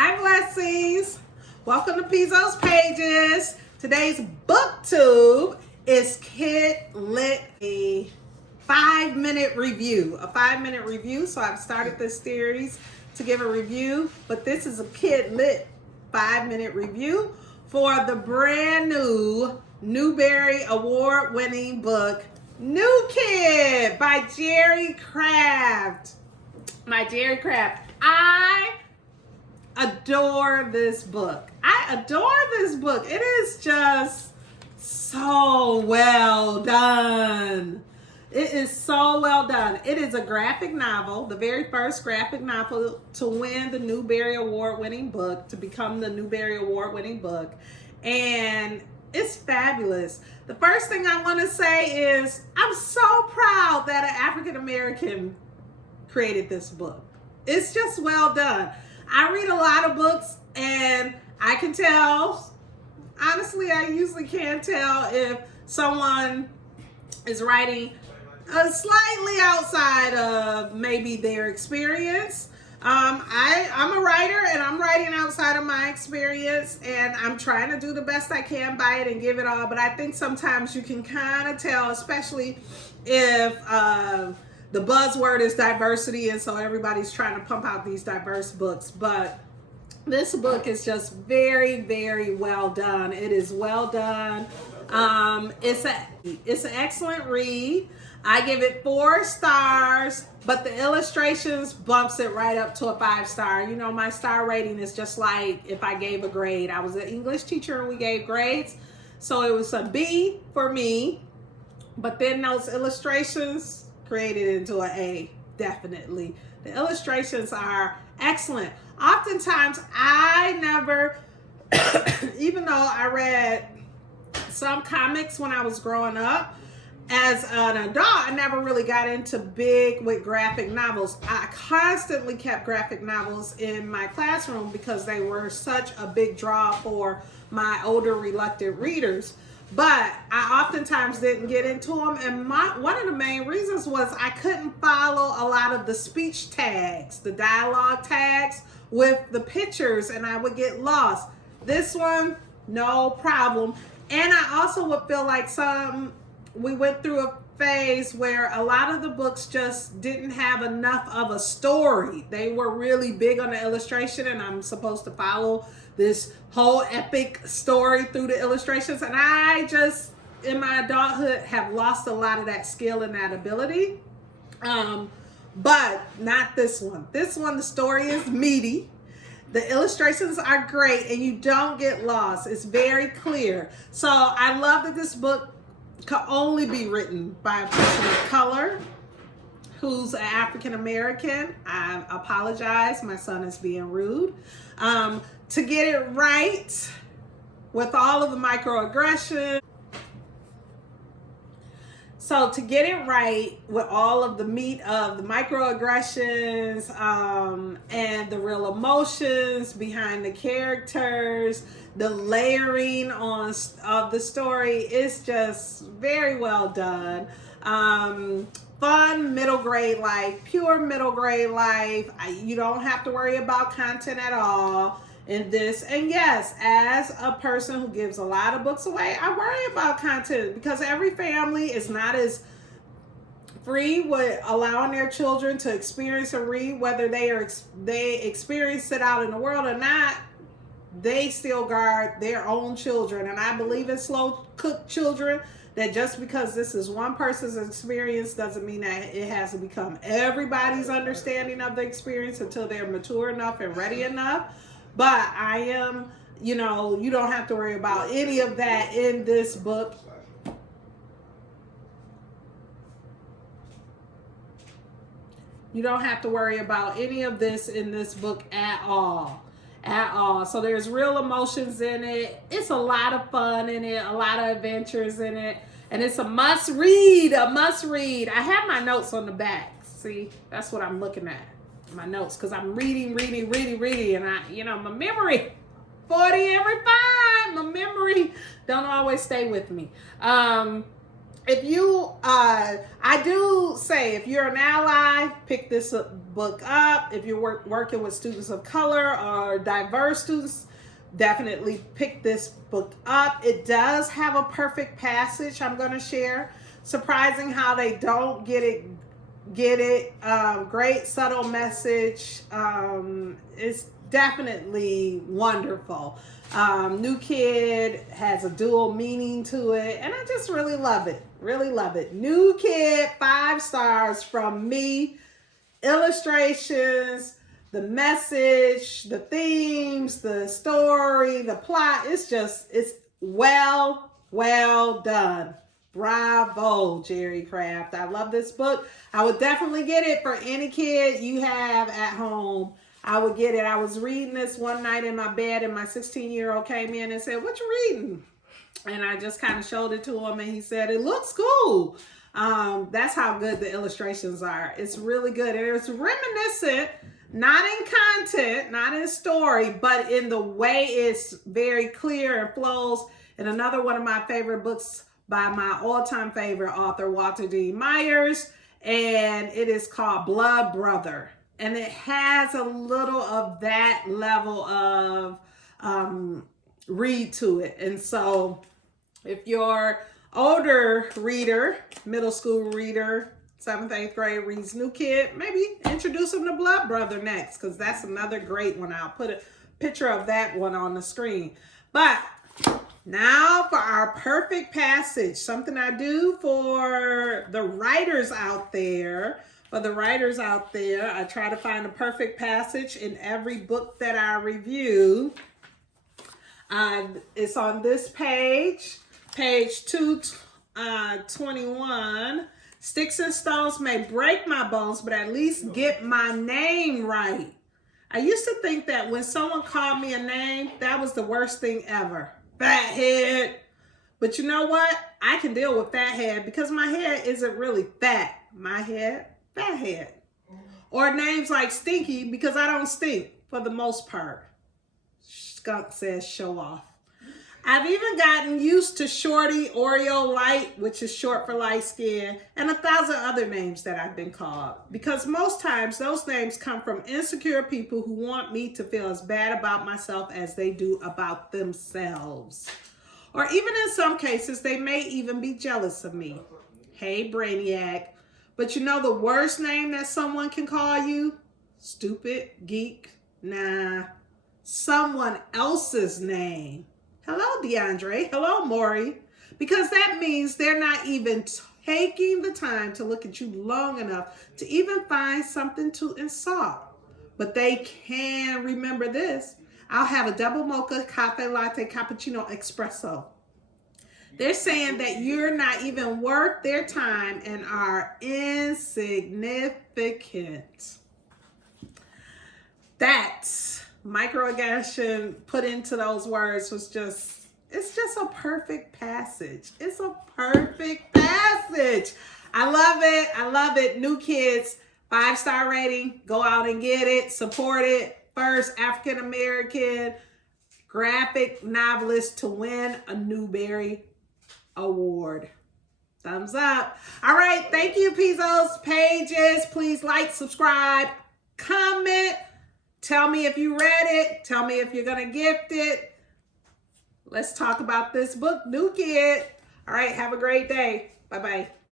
Hi, blessings. Welcome to Pizzo's Pages. Today's booktube is Kid Lit, a 5-minute review. So I've started this series to give a review, but this is a Kid Lit 5-minute review for the brand new Newbery Award-winning book, New Kid by Jerry Craft. I adore this book. It is just so well done. It is so well done. It is a graphic novel, the very first graphic novel to win the Newbery Award-winning book, to become the Newbery Award-winning book. And it's fabulous. The first thing I want to say is I'm so proud that an African American created this book. It's just well done. I read a lot of books and I can tell, honestly, I usually can't tell if someone is writing slightly outside of maybe their experience. I'm a writer and I'm writing outside of my experience, and I'm trying to do the best I can by it and give it all. But I think sometimes you can kind of tell, especially if the buzzword is diversity, and so everybody's trying to pump out these diverse books. But this book is just very, very well done. It is well done. It's an excellent read. I give it 4 stars, but the illustrations bumps it right up to a 5-star. You know, my star rating is just like if I gave a grade. I was an English teacher and we gave grades, so it was a B for me. But then those illustrations created into an A, definitely. The illustrations are excellent. Oftentimes, I never, even though I read some comics when I was growing up, as an adult, I never really got into big with graphic novels. I constantly kept graphic novels in my classroom because they were such a big draw for my older, reluctant readers. But I oftentimes didn't get into them, and one of the main reasons was I couldn't follow a lot of the speech tags, the dialogue tags with the pictures, and I would get lost. This one, no problem. And I also would feel like we went through a phase where a lot of the books just didn't have enough of a story. They were really big on the illustration, and I'm supposed to follow this whole epic story through the illustrations. And I just, in my adulthood, have lost a lot of that skill and that ability. But not this one. This one, the story is meaty. The illustrations are great, and you don't get lost. It's very clear. So I love that this book can only be written by a person of color who's an African American. I apologize, my son is being rude. To get it right with all of the microaggressions. So to get it right with all of the meat of the microaggressions and the real emotions behind the characters, the layering of the story is just very well done. Fun middle grade life, pure middle grade life. You don't have to worry about content at all in this. And yes, as a person who gives a lot of books away, I worry about content because every family is not as free with allowing their children to experience and read, whether they experience it out in the world or not. They still guard their own children, and I believe in slow cooked children, that just because this is one person's experience doesn't mean that it has to become everybody's understanding of the experience until they're mature enough and ready enough. But I am, you don't have to worry about any of that in this book. You don't have to worry about any of this in this book at all. So there's real emotions in it. It's a lot of fun in it, a lot of adventures in it. And it's a must read. I have my notes on the back. See, that's what I'm looking at. My notes, because I'm reading, and my memory, 40 every 5, my memory don't always stay with me. if you, I do say, if you're an ally, pick this book up. If you're working with students of color or diverse students, definitely pick this book up. It does have a perfect passage I'm going to share. Surprising how they don't get it. Great subtle message. It's definitely wonderful. New Kid has a dual meaning to it, and I just really love it. Really love it. New Kid, 5 stars from me. Illustrations, the message, the themes, the story, the plot. It's well done. Bravo, Jerry Craft. I love this book. I would definitely get it for any kid you have at home. I would get it. I was reading this one night in my bed, and my 16-year-old came in and said, "What you reading?" And I just kind of showed it to him, and he said, "It looks cool." That's how good the illustrations are. It's really good. And it's reminiscent, not in content, not in story, but in the way it's very clear and flows. And another one of my favorite books by my all-time favorite author, Walter D. Myers, and it is called Blood Brother. And it has a little of that level of read to it. And so if you're older reader, middle school reader, 7th, 8th grade reads New Kid, maybe introduce them to Blood Brother next, because that's another great one. I'll put a picture of that one on the screen. But now for our perfect passage, something I do for the writers out there. For the writers out there, I try to find a perfect passage in every book that I review. It's on this page 221. Sticks and stones may break my bones, but at least get my name right. I used to think that when someone called me a name, that was the worst thing ever. Fathead. But you know what? I can deal with fathead because my head isn't really fat. My head, fathead. Or names like Stinky because I don't stink for the most part. Skunk says show off. I've even gotten used to Shorty, Oreo Light, which is short for light skin, and 1,000 other names that I've been called. Because most times those names come from insecure people who want me to feel as bad about myself as they do about themselves. Or even in some cases, they may even be jealous of me. Hey, Brainiac. But you know the worst name that someone can call you? Stupid, geek, nah. Someone else's name. Hello, DeAndre. Hello, Maury. Because that means they're not even taking the time to look at you long enough to even find something to insult. But they can remember this. I'll have a double mocha, cafe latte, cappuccino, espresso. They're saying that you're not even worth their time and are insignificant. That's microaggression put into those words was it's just a perfect passage. It's a perfect passage. I love it. I love it. New Kids, 5-star rating. Go out and get it. Support it. First African-American graphic novelist to win a Newbery Award. Thumbs up. All right. Thank you, Pizzo's Pages. Please like, subscribe, comment. Tell me if you read it. Tell me if you're going to gift it. Let's talk about this book, New Kid. All right. Have a great day. Bye-bye.